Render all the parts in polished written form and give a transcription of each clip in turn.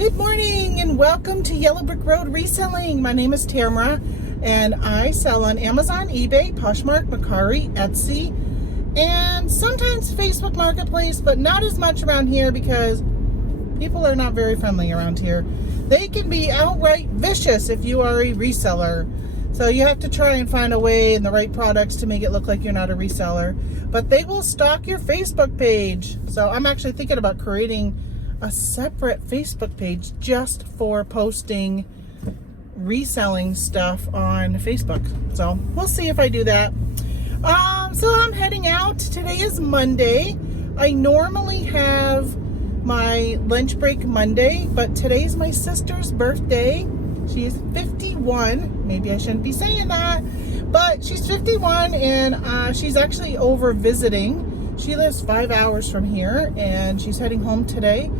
Good morning and welcome to Yellow Brick Road Reselling. My name is Tamara and I sell on Amazon, eBay, Poshmark, Mercari, Etsy, and sometimes Facebook Marketplace, but not as much around here because people are not very friendly around here. They can be outright vicious if you are a reseller. So you have to try and find a way and the right products to make it look like you're not a reseller. But they will stalk your Facebook page. So I'm actually thinking about creating a separate Facebook page just for posting reselling stuff on Facebook. So we'll see if I do that. So I'm heading out. Today is Monday. I normally have my lunch break Monday, but today's my sister's birthday. She is 51. Maybe I shouldn't be saying that, but she's 51 and she's actually over visiting. She lives 5 hours from here and she's heading home today.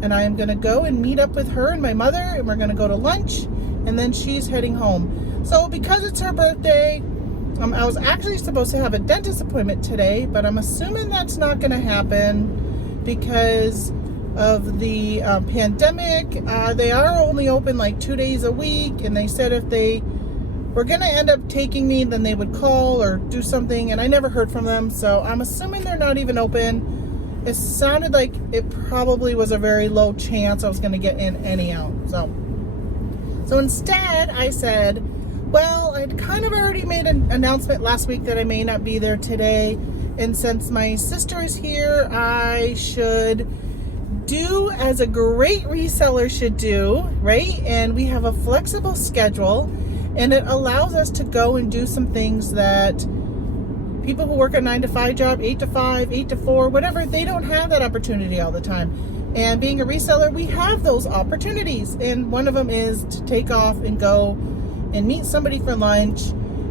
And I am going to go and meet up with her and my mother, and we're going to go to lunch, and then she's heading home. So because it's her birthday, I was actually supposed to have a dentist appointment today, but I'm assuming that's not going to happen because of the pandemic. They are only open like 2 days a week, and they said if they were going to end up taking me, then they would call or do something, and I never heard from them. So I'm assuming they're not even open. It sounded like it probably was a very low chance I was going to get in anyhow. So instead, I said, well, I'd kind of already made an announcement last week that I may not be there today. And since my sister is here, I should do as a great reseller should do, right? And we have a flexible schedule, and it allows us to go and do some things that people who work a 9-to-5 job, 8 to 5, 8 to 4, whatever, they don't have that opportunity all the time. And being a reseller, we have those opportunities. And one of them is to take off and go and meet somebody for lunch.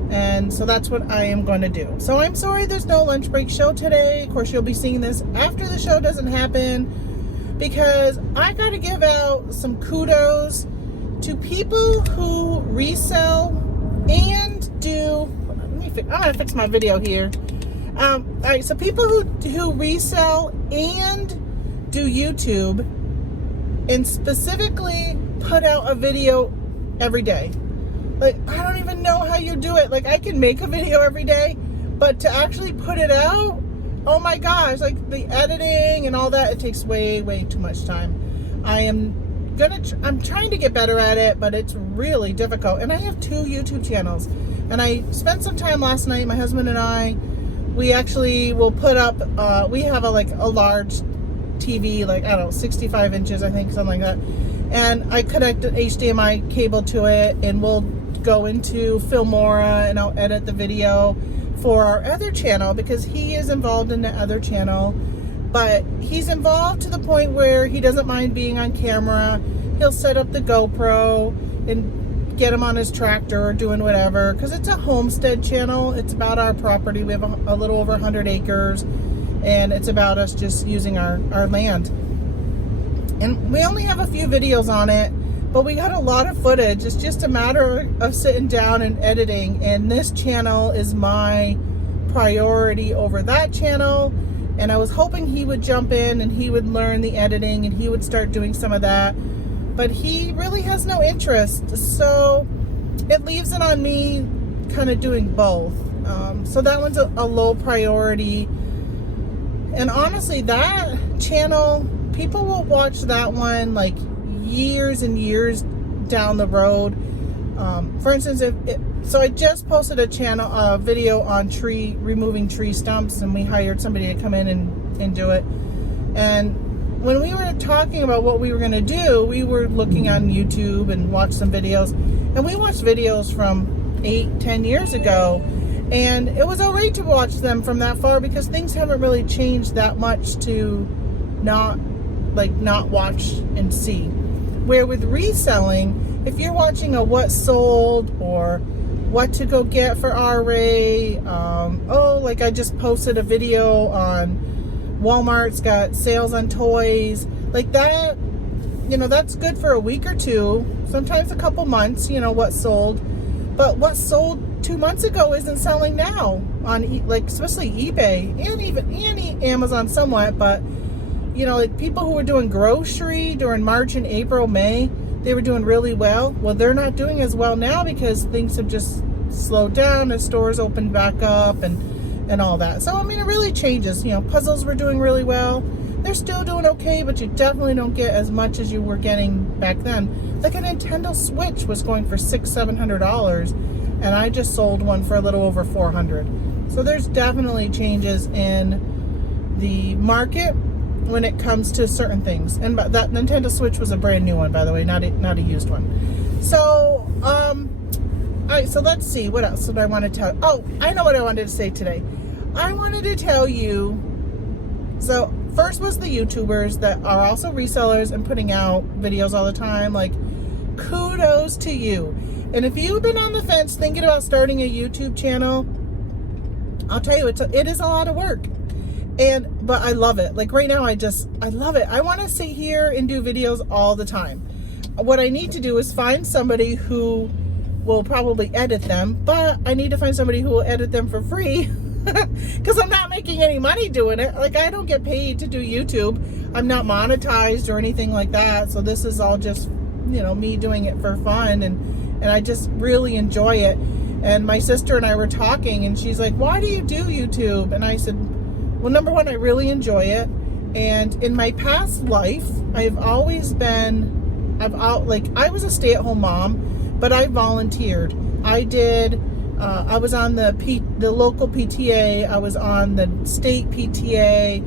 And so that's what I am going to do. So I'm sorry there's no lunch break show today. Of course, you'll be seeing this after the show doesn't happen, because I got to give out some kudos to people who resell and do. I'm gonna fix my video here. All right, so people who resell and do YouTube and specifically put out a video every day. Like, I don't even know how you do it. Like, I can make a video every day, but to actually put it out, oh my gosh, like the editing and all that, it takes way too much time. I'm trying to get better at it, but it's really difficult. And I have 2 YouTube channels. And I spent some time last night, my husband and I, we actually will put up, we have a large TV, like, I don't know, 65 inches, I think, something like that. And I connect an HDMI cable to it, and we'll go into Filmora, and I'll edit the video for our other channel, because he is involved in the other channel. But he's involved to the point where he doesn't mind being on camera. He'll set up the GoPro and get him on his tractor or doing whatever, because it's a homestead channel. It's about our property. We have a little over 100 acres, and it's about us just using our land. And we only have a few videos on it, but we got a lot of footage. It's just a matter of sitting down and editing, and this channel is my priority over that channel. And I was hoping he would jump in and he would learn the editing and he would start doing some of that. But he really has no interest. So it leaves it on me kind of doing both. So that one's a low priority. And honestly, that channel, people will watch that one like years and years down the road. For instance, so I just posted a video on removing tree stumps, and we hired somebody to come in and do it. And when we were talking about what we were going to do, we were looking on YouTube and watched some videos, and we watched videos from 8-10 years ago, and it was all right to watch them from that far because things haven't really changed that much to not watch and see. Where with reselling, if you're watching a what sold or what to go get for RA, like I just posted a video on Walmart's got sales on toys, like that, that's good for a week or two, sometimes a couple months, what sold. But what sold 2 months ago isn't selling now on especially eBay and even Amazon somewhat, but like people who were doing grocery during March and April, May, they were doing really well. Well, they're not doing as well now because things have just slowed down as stores opened back up and all that. So, I mean, it really changes. Puzzles were doing really well. They're still doing okay, but you definitely don't get as much as you were getting back then. Like a Nintendo Switch was going for $600-700, and I just sold one for a little over $400. So there's definitely changes in the market when it comes to certain things. And that Nintendo Switch was a brand new one, by the way, not a used one. So, all right, so let's see. What else did I want to tell? Oh, I know what I wanted to say today. I wanted to tell you, so first was the YouTubers that are also resellers and putting out videos all the time. Like, kudos to you. And if you've been on the fence thinking about starting a YouTube channel, I'll tell you, it is a lot of work. But I love it. Like right now, I love it. I want to sit here and do videos all the time. What I need to do is find somebody who will probably edit them, but I need to find somebody who will edit them for free because I'm not making any money doing it. Like, I don't get paid to do YouTube. I'm not monetized or anything like that. So this is all just, me doing it for fun. And I just really enjoy it. And my sister and I were talking and she's like, why do you do YouTube? And I said, well, number one, I really enjoy it. And in my past life, I was a stay-at-home mom, but I volunteered. I was on the local PTA. I was on the state PTA.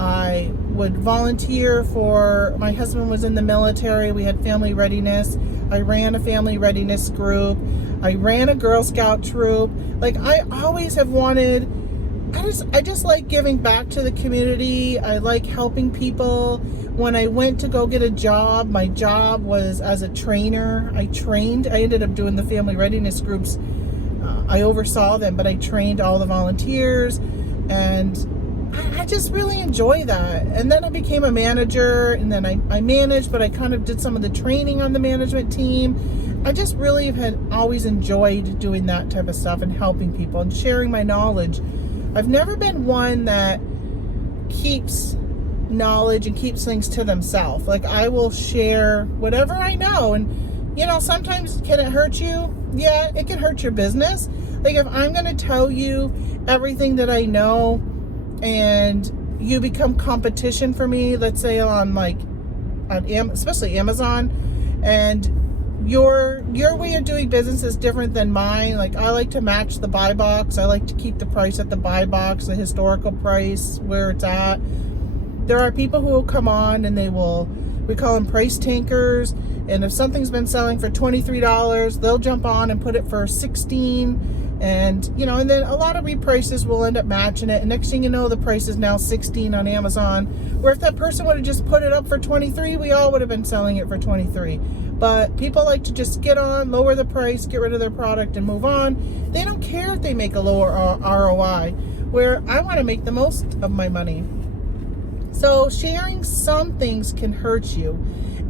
I would volunteer my husband was in the military. We had family readiness. I ran a family readiness group. I ran a Girl Scout troop. Like, I always have wanted, I just like giving back to the community. I like helping people. When I went to go get a job, my job was as a trainer. I ended up doing the family readiness groups. I oversaw them, but I trained all the volunteers, and I just really enjoy that. And then I became a manager, and then I managed, but I kind of did some of the training on the management team. I just really have always enjoyed doing that type of stuff and helping people and sharing my knowledge. I've never been one that keeps knowledge and keeps things to themselves. Like, I will share whatever I know, and sometimes can it hurt you? Yeah, it can hurt your business. Like, if I'm going to tell you everything that I know and you become competition for me, let's say especially Amazon, and your way of doing business is different than mine. Like, I like to match the buy box. I like to keep the price at the buy box, the historical price where it's at. There are people who will come on and we call them price tankers. And if something's been selling for $23, they'll jump on and put it for $16. And, and then a lot of reprices will end up matching it. And next thing you know, the price is now $16 on Amazon. Where if that person would have just put it up for $23, we all would have been selling it for $23. But people like to just get on, lower the price, get rid of their product, and move on. They don't care if they make a lower ROI, where I want to make the most of my money. So sharing some things can hurt you.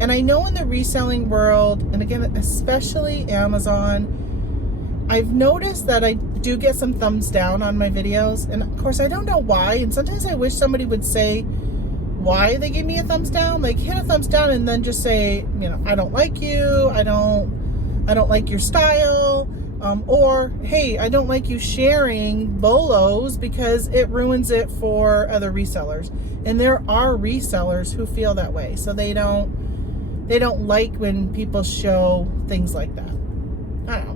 And I know in the reselling world, and again, especially Amazon, I've noticed that I do get some thumbs down on my videos. And of course, I don't know why. And sometimes I wish somebody would say why they give me a thumbs down. Like, hit a thumbs down and then just say, I don't like you. I don't like your style. Or, hey, I don't like you sharing bolos because it ruins it for other resellers. And there are resellers who feel that way. So they don't like when people show things like that. I don't know.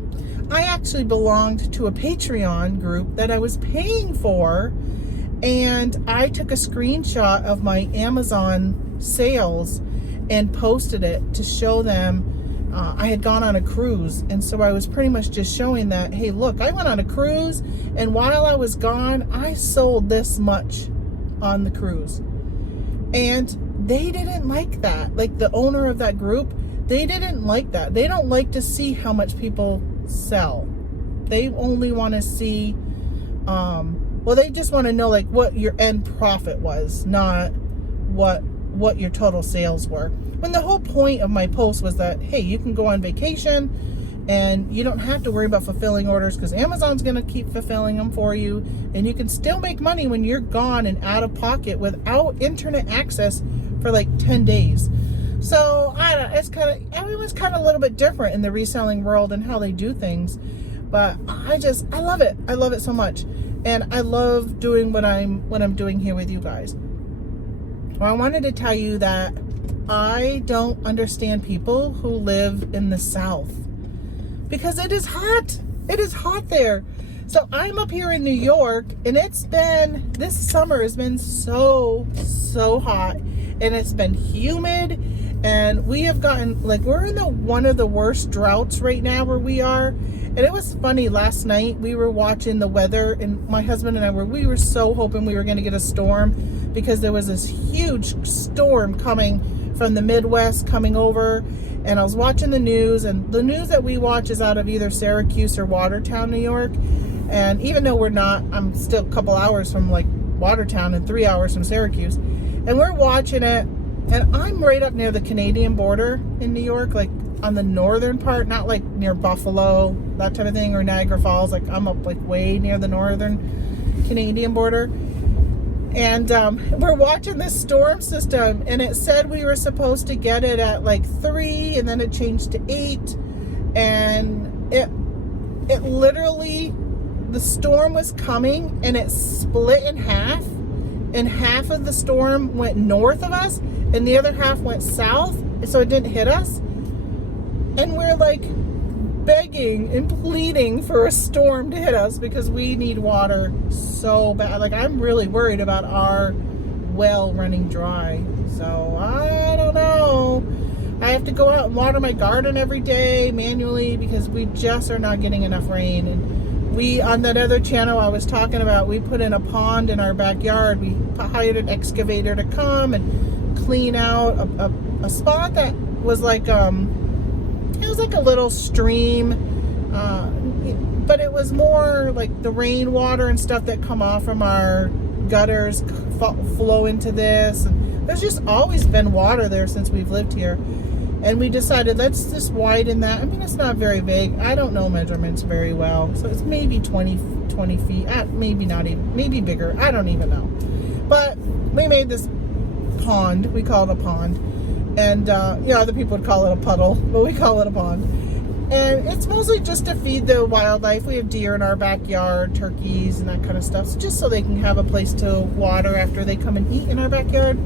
I actually belonged to a Patreon group that I was paying for, and I took a screenshot of my Amazon sales and posted it to show them I had gone on a cruise. And so I was pretty much just showing that, hey, look, I went on a cruise, and while I was gone, I sold this much on the cruise. And they didn't like that. Like, the owner of that group, they didn't like that. They don't like to see how much people sell. They only want to see, they just want to know like what your end profit was, not what your total sales were. When the whole point of my post was that, hey, you can go on vacation and you don't have to worry about fulfilling orders because Amazon's going to keep fulfilling them for you, and you can still make money when you're gone and out of pocket without internet access for like 10 days. So I don't know, it's kind of, everyone's kind of a little bit different in the reselling world and how they do things. But I love it. I love it so much. And I love doing what I'm doing here with you guys. Well, I wanted to tell you that I don't understand people who live in the South, because it is hot. It is hot there. So I'm up here in New York, and this summer has been so hot, and it's been humid, and we have gotten, like, we're in one of the worst droughts right now where we are. And it was funny, last night we were watching the weather, and my husband and I we were so hoping we were going to get a storm, because there was this huge storm coming from the Midwest coming over. And I was watching the news, and the news that we watch is out of either Syracuse or Watertown, New York. And even though I'm still a couple hours from like Watertown and 3 hours from Syracuse, and we're watching it, and I'm right up near the Canadian border in New York, like on the northern part, not like near Buffalo, that type of thing, or Niagara Falls. Like I'm up like way near the northern Canadian border. And we're watching this storm system, and it said we were supposed to get it at like 3, and then it changed to 8. And it literally, the storm was coming, and it split in half, and half of the storm went north of us, and the other half went south, so it didn't hit us. And we're like begging and pleading for a storm to hit us, because we need water so bad. Like, I'm really worried about our well running dry. So I don't know. I have to go out and water my garden every day manually, because we just are not getting enough rain. And we, on that other channel I was talking about, we put in a pond in our backyard. We hired an excavator to come and clean out a spot that was like it was like a little stream, but it was more like the rainwater and stuff that come off from our gutters flow into this. And there's just always been water there since we've lived here. And we decided, let's just widen that. I mean, it's not very big. I don't know measurements very well. So it's maybe 20 feet, maybe not even, maybe bigger. I don't even know. But we made this pond. We call it a pond. And, other people would call it a puddle, but we call it a pond. And it's mostly just to feed the wildlife. We have deer in our backyard, turkeys, and that kind of stuff. So just so they can have a place to water after they come and eat in our backyard.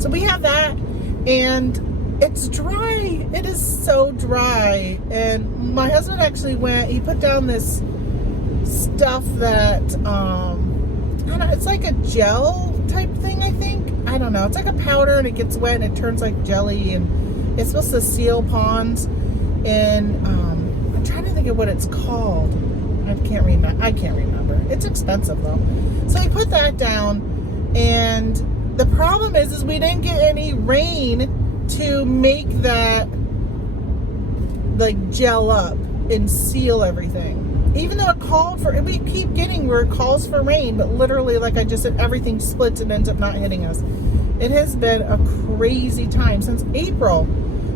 So we have that, and it's dry. It is so dry. And my husband actually he put down this stuff that, I don't know, it's like a gel type thing, I think. I don't know. It's like a powder, and it gets wet and it turns like jelly, and it's supposed to seal ponds. And I'm trying to think of what it's called. I can't remember. It's expensive though. So we put that down, and the problem is we didn't get any rain to make that like gel up and seal everything. Even though we keep getting where it calls for rain, but literally, like I just said, everything splits and ends up not hitting us. It has been a crazy time. Since April,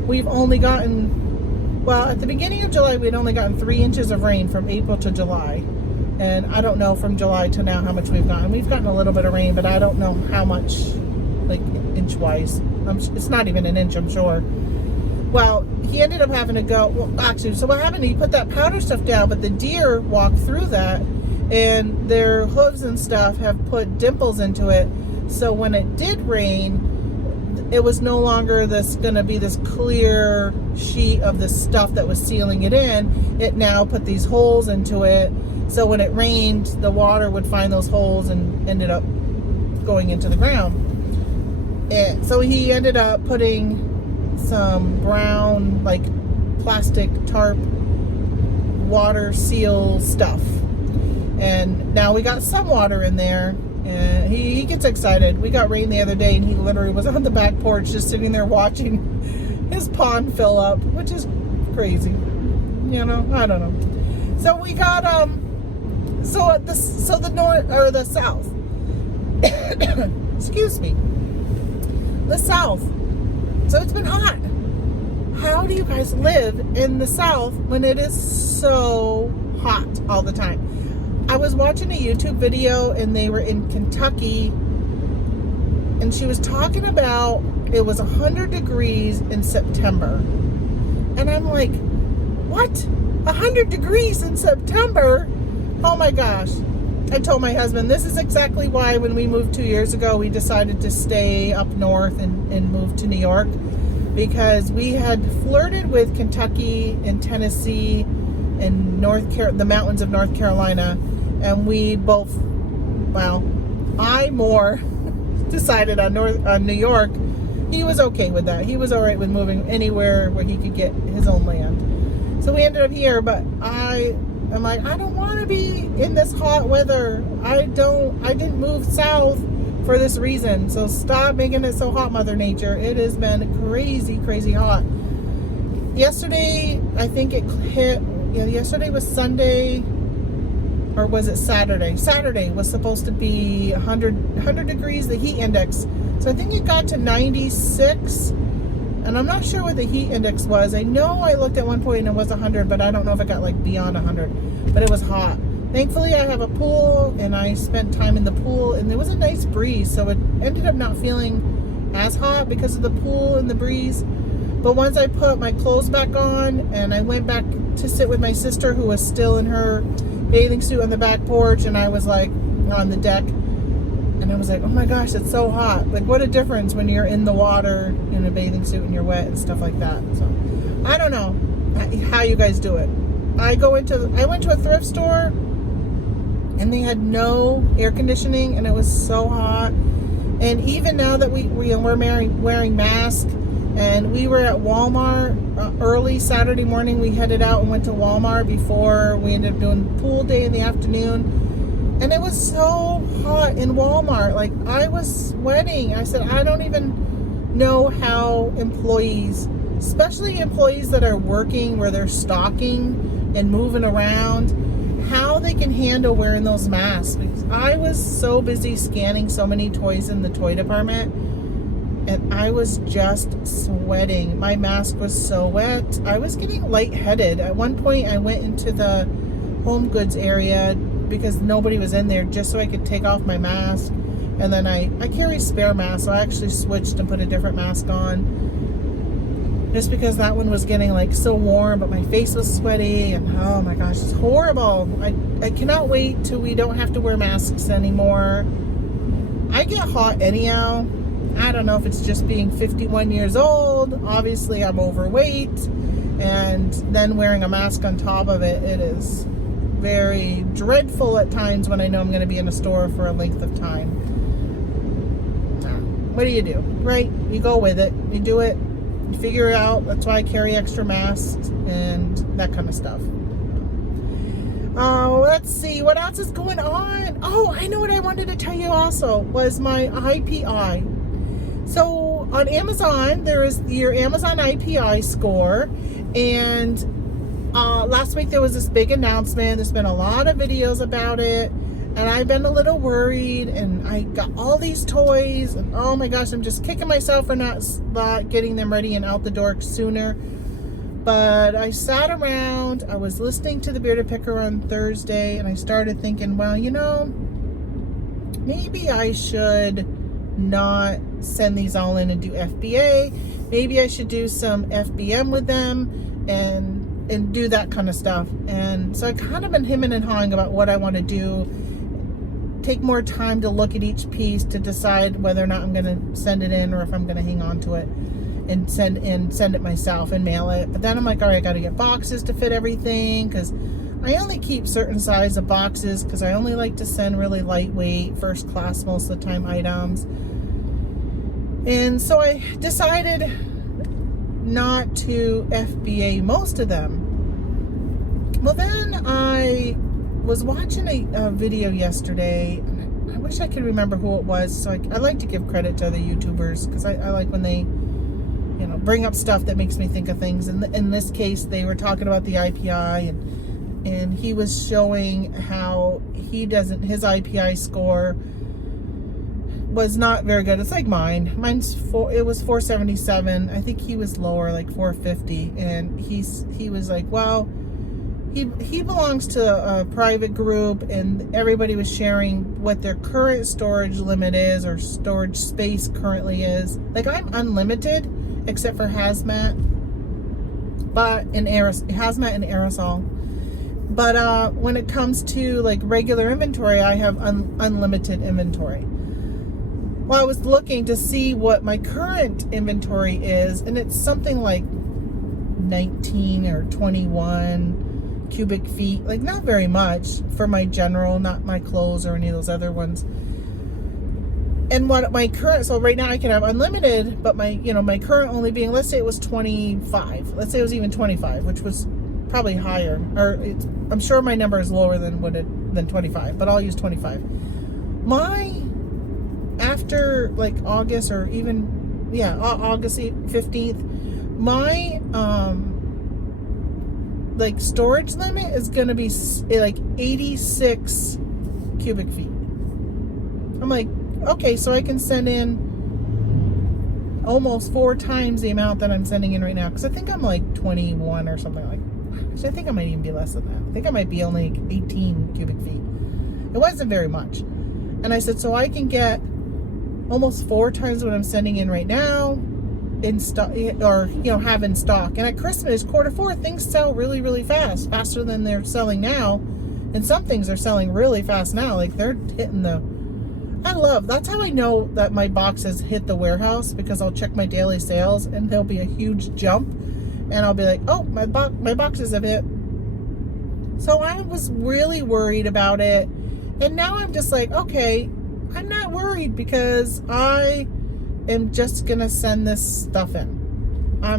we've only gotten, at the beginning of July, we'd only gotten 3 inches of rain from April to July. And I don't know from July to now how much we've gotten. We've gotten a little bit of rain, but I don't know how much, like inch-wise. It's not even an inch, I'm sure. Well, he ended up having to go, so what happened, he put that powder stuff down, but the deer walked through that, and their hooves and stuff have put dimples into it. So when it did rain, it was no longer going to be this clear sheet of the stuff that was sealing it in. It now put these holes into it. So when it rained, the water would find those holes and ended up going into the ground. And so he ended up putting some brown, like plastic tarp water seal stuff, and now we got some water in there, and he gets excited. We got rain the other day, and he literally was on the back porch just sitting there watching his pond fill up, which is crazy. I don't know. So we got the north or the south excuse me, the south. So it's been hot. How do you guys live in the South when it is so hot all the time? I was watching a YouTube video, and they were in Kentucky, and she was talking about it was 100 degrees in September. And I'm like, what? 100 degrees in September? Oh my gosh. I told my husband, this is exactly why when we moved 2 years ago, we decided to stay up north and move to New York, because we had flirted with Kentucky and Tennessee and the mountains of North Carolina, and we both, well, I more decided on New York. He was okay with that. He was all right with moving anywhere where he could get his own land. So we ended up here, but I'm like, I don't want to be in this hot weather. I didn't move south for this reason. So stop making it so hot, Mother Nature. It has been crazy, crazy hot. Yesterday, I think it hit, yesterday was Sunday, or was it Saturday? Saturday was supposed to be 100 degrees, the heat index. So I think it got to 96. And I'm not sure what the heat index was. I know I looked at one point and it was 100, but I don't know if it got like beyond 100. But it was hot. Thankfully, I have a pool, and I spent time in the pool, and there was a nice breeze, so it ended up not feeling as hot because of the pool and the breeze. But once I put my clothes back on, and I went back to sit with my sister, who was still in her bathing suit on the back porch, and I was like on the deck, and I was like, oh my gosh, it's so hot. Like, what a difference when you're in the water in a bathing suit and you're wet and stuff like that. So I don't know how you guys do it. I went to a thrift store, and they had no air conditioning, and it was so hot. And even now that we're wearing masks, and we were at Walmart early Saturday morning, we headed out and went to Walmart before we ended up doing pool day in the afternoon. And it was so hot in Walmart. Like, I was sweating. I said, I don't even know how employees, especially employees that are working where they're stocking and moving around, how they can handle wearing those masks. Because I was so busy scanning so many toys in the toy department, and I was just sweating. My mask was so wet. I was getting lightheaded. At one point, I went into the home goods area because nobody was in there, just so I could take off my mask. And then I carry spare masks, so I actually switched and put a different mask on, just because that one was getting like so warm, but my face was sweaty, and oh my gosh, it's horrible. I cannot wait till we don't have to wear masks anymore. I get hot anyhow. I don't know if it's just being 51 years old. Obviously, I'm overweight, and then wearing a mask on top of it, it is very dreadful at times when I know I'm going to be in a store for a length of time. What do you do, right? You go with it. You do it. You figure it out. That's why I carry extra masks and that kind of stuff. Let's see. What else is going on? Oh, I know what I wanted to tell you also was my IPI. So on Amazon, there is your Amazon IPI score, and last week there was this big announcement. There's been a lot of videos about it, and I've been a little worried, and I got all these toys, and oh my gosh, I'm just kicking myself for not getting them ready and out the door sooner. But I sat around, I was listening to the Bearded Picker on Thursday, and I started thinking, well, maybe I should not send these all in and do FBA. Maybe I should do some FBM with them and do that kind of stuff. And so I kind of been hemming and hawing about what I want to do. Take more time to look at each piece to decide whether or not I'm going to send it in, or if I'm going to hang on to it and send it myself and mail it. But then I'm like, all right, I got to get boxes to fit everything, because I only keep certain size of boxes, because I only like to send really lightweight, first class most of the time items. And so I decided not to FBA most of them. Well, then I was watching a video yesterday. I wish I could remember who it was. So I like to give credit to other YouTubers, because I like when they bring up stuff that makes me think of things. And in this case, they were talking about the IPI, and he was showing how his IPI score was not very good. It's like mine. It was 477. I think he was lower, like 450. And he was like, well, he belongs to a private group, and everybody was sharing what their current storage limit is, or storage space currently is. Like, I'm unlimited except for hazmat, but hazmat and aerosol. But when it comes to like regular inventory, I have unlimited inventory. Well, I was looking to see what my current inventory is, and it's something like 19 or 21 cubic feet, like not very much for my general, not my clothes or any of those other ones. And what my current, so right now I can have unlimited, but my current only being, let's say it was 25, let's say it was even 25, which was probably higher, or I'm sure my number is lower than 25, but I'll use 25. After like August, or even August 15th, my like storage limit is gonna be like 86 cubic feet. I'm like, okay, so I can send in almost 4 times the amount that I'm sending in right now, because I think I'm like 21 or something. Like, actually, I think I might even be less than that. I think I might be only 18 cubic feet. It wasn't very much. And I said, so I can get almost 4 times what I'm sending in right now in stock, or have in stock. And at Christmas, Q4, things sell really, really fast, faster than they're selling now. And some things are selling really fast now. Like, they're hitting that's how I know that my box has hit the warehouse, because I'll check my daily sales and there'll be a huge jump, and I'll be like, oh, my boxes have hit. So I was really worried about it, and now I'm just like, okay, I'm not worried, because I am just gonna send this stuff in. I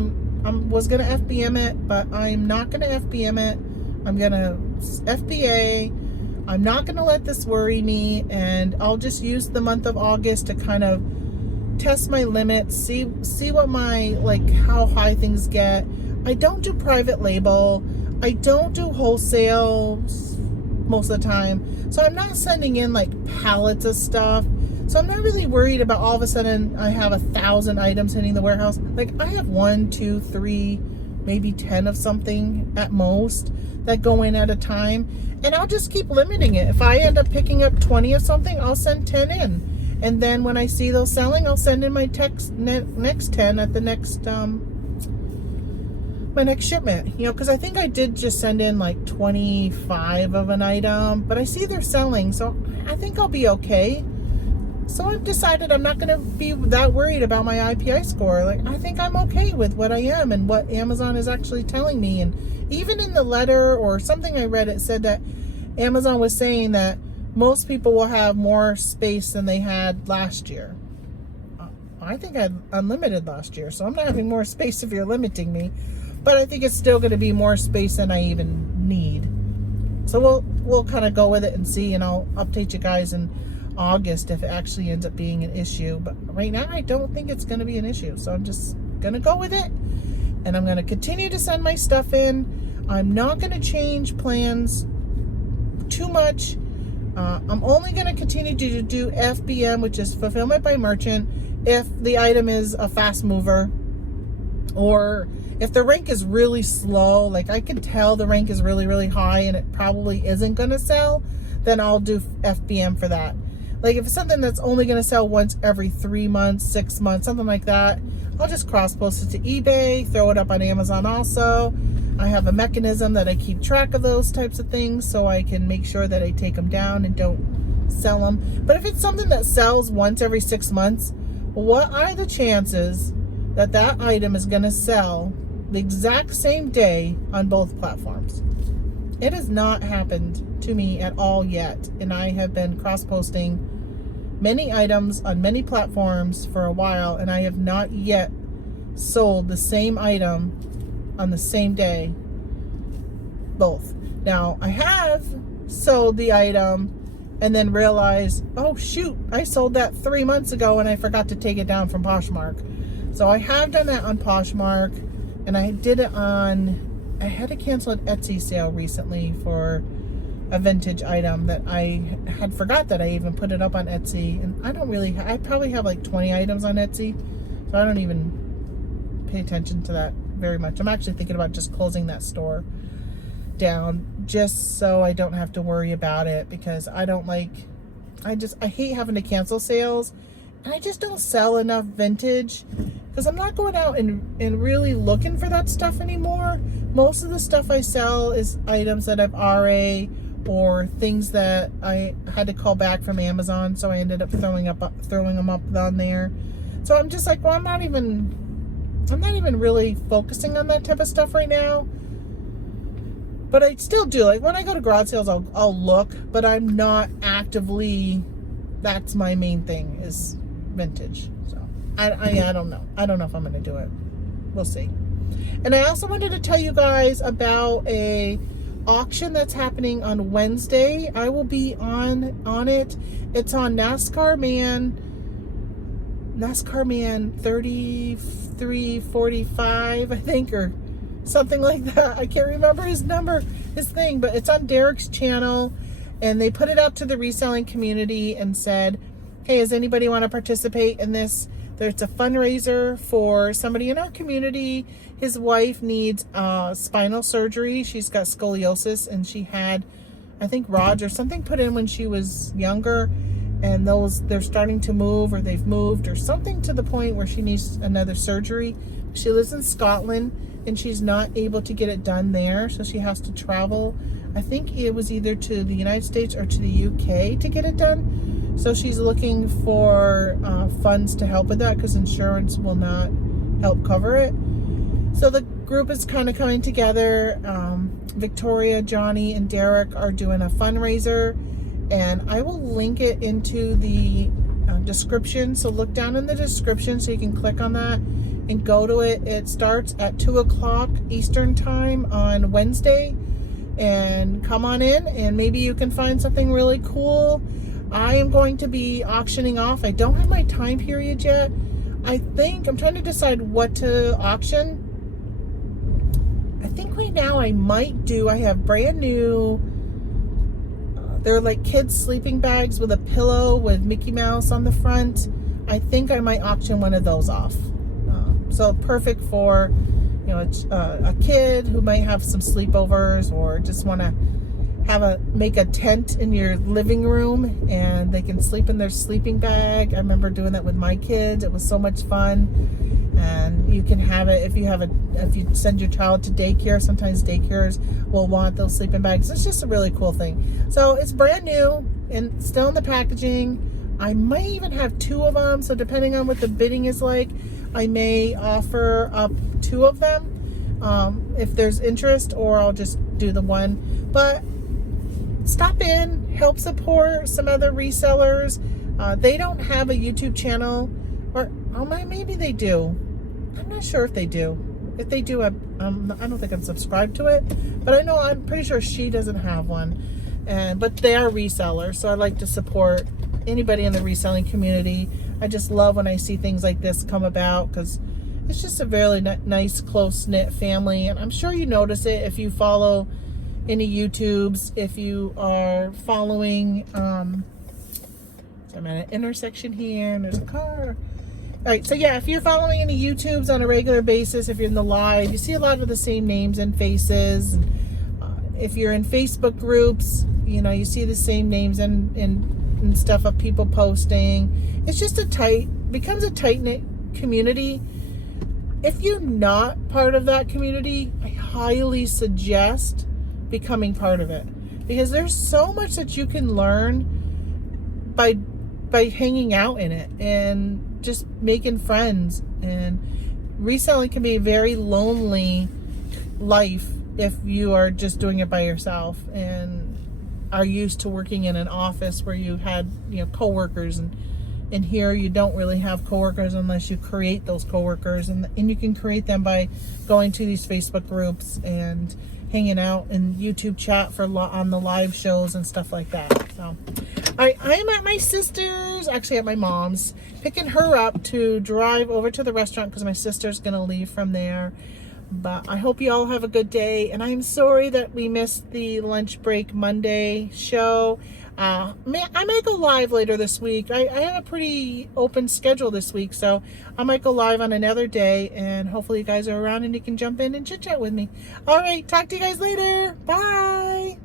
was gonna FBM it, but I'm not gonna FBM it. I'm gonna FBA. I'm not gonna let this worry me, and I'll just use the month of August to kind of test my limits, see what my, like, how high things get. I don't do private label. I don't do wholesale most of the time. So I'm not sending in like pallets of stuff. So I'm not really worried about all of a sudden I have 1,000 items hitting the warehouse. Like, I have 1, 2, 3, maybe 10 of something at most that go in at a time. And I'll just keep limiting it. If I end up picking up 20 of something, I'll send 10 in. And then when I see those selling, I'll send in my next 10 at the next, my next shipment. Because I think I did just send in like 25 of an item, but I see they're selling, so I think I'll be okay. So I've decided I'm not going to be that worried about my IPI score. Like, I think I'm okay with what I am and what Amazon is actually telling me. And even in the letter or something I read, it said that Amazon was saying that most people will have more space than they had last year. I think I had unlimited last year, so I'm not having more space if you're limiting me. But I think it's still going to be more space than I even need. So we'll kind of go with it and see, and I'll update you guys in August if it actually ends up being an issue. But right now, I don't think it's going to be an issue. So I'm just going to go with it, and I'm going to continue to send my stuff in. I'm not going to change plans too much. I'm only going to continue to do FBM, which is fulfillment by merchant, if the item is a fast mover, or if the rank is really slow, like I can tell the rank is really, really high and it probably isn't going to sell, then I'll do FBM for that. Like, if it's something that's only going to sell once every 3 months, 6 months, something like that, I'll just cross-post it to eBay, throw it up on Amazon also. I have a mechanism that I keep track of those types of things, so I can make sure that I take them down and don't sell them. But if it's something that sells once every 6 months, what are the chances that that item is going to sell the exact same day on both platforms? It has not happened to me at all yet, and I have been cross-posting many items on many platforms for a while, and I have not yet sold the same item on the same day, both. Now, I have sold the item and then realized, oh shoot, I sold that 3 months ago and I forgot to take it down from Poshmark. So I have done that on Poshmark, and I did it on, I had to cancel an Etsy sale recently for a vintage item that I had forgot that I even put it up on Etsy. And I don't really, I probably have like 20 items on Etsy, so I don't even pay attention to that very much. I'm actually thinking about just closing that store down just so I don't have to worry about it, because I hate having to cancel sales, and I just don't sell enough vintage because I'm not going out and really looking for that stuff anymore. Most of the stuff I sell is items that I've RA or things that I had to call back from Amazon, so I ended up throwing them up on there. So I'm just like, well, I'm not even really focusing on that type of stuff right now. But I still do. Like when I go to garage sales, I'll look, but I'm not actively, that's my main thing is vintage. So I don't know. I don't know if I'm going to do it. We'll see. And I also wanted to tell you guys about a auction that's happening on Wednesday. I will be on it. It's on NASCAR Man 3345, I think, or something like that. I can't remember his thing, but it's on Derek's channel, and they put it out to the reselling community and said, hey, does anybody want to participate in this? There's a fundraiser for somebody in our community. His wife needs spinal surgery. She's got scoliosis, and she had, I think, rods or something put in when she was younger, and they're starting to move, or they've moved, or something, to the point where she needs another surgery. She lives in Scotland, and she's not able to get it done there, so she has to travel. I think it was either to the United States or to the UK to get it done. So she's looking for funds to help with that, because insurance will not help cover it. So the group is kind of coming together. Victoria, Johnny, and Derek are doing a fundraiser, and I will link it into the description. So look down in the description so you can click on that and go to it. It starts at 2 o'clock Eastern time on Wednesday, and come on in and maybe you can find something really cool. I am going to be auctioning off. I don't have my time period yet. I think I'm trying to decide what to auction. I think right now I have brand new, they're like kids sleeping bags with a pillow with Mickey Mouse on the front. I think I might auction one of those off. So perfect for, a kid who might have some sleepovers, or just want to make a tent in your living room, and they can sleep in their sleeping bag. I remember doing that with my kids. It was so much fun. And you can have it if you send your child to daycare. Sometimes daycares will want those sleeping bags. It's just a really cool thing. So it's brand new and still in the packaging. I might even have 2 of them. So depending on what the bidding is like, I may offer up 2 of them if there's interest, or I'll just do the one. But stop in, help support some other resellers. They don't have a YouTube channel, or maybe they do. I'm not sure if they do. If they do, I don't think I'm subscribed to it, but I'm pretty sure she doesn't have one. But they are resellers, so I like to support anybody in the reselling community. I just love when I see things like this come about, because it's just a very nice, close-knit family. And I'm sure you notice it if you follow any YouTubes, if you are following, I'm at an intersection here, and there's a car. All right, so yeah, if you're following any YouTubes on a regular basis, if you're in the live, you see a lot of the same names and faces. If you're in Facebook groups, you see the same names and stuff of people posting. It's just becomes a tight-knit community. If you're not part of that community, I highly suggest becoming part of it, because there's so much that you can learn by hanging out in it and just making friends. And reselling can be a very lonely life if you are just doing it by yourself and are used to working in an office where you had coworkers, and here you don't really have coworkers unless you create those coworkers, and you can create them by going to these Facebook groups and hanging out in YouTube chat on the live shows and stuff like that. So I'm at my sister's, actually at my mom's, picking her up to drive over to the restaurant, because my sister's gonna leave from there. But I hope you all have a good day, and I'm sorry that we missed the lunch break Monday show. I might go live later this week. I have a pretty open schedule this week, so I might go live on another day, and hopefully you guys are around and you can jump in and chit chat with me. All right, talk to you guys later. Bye.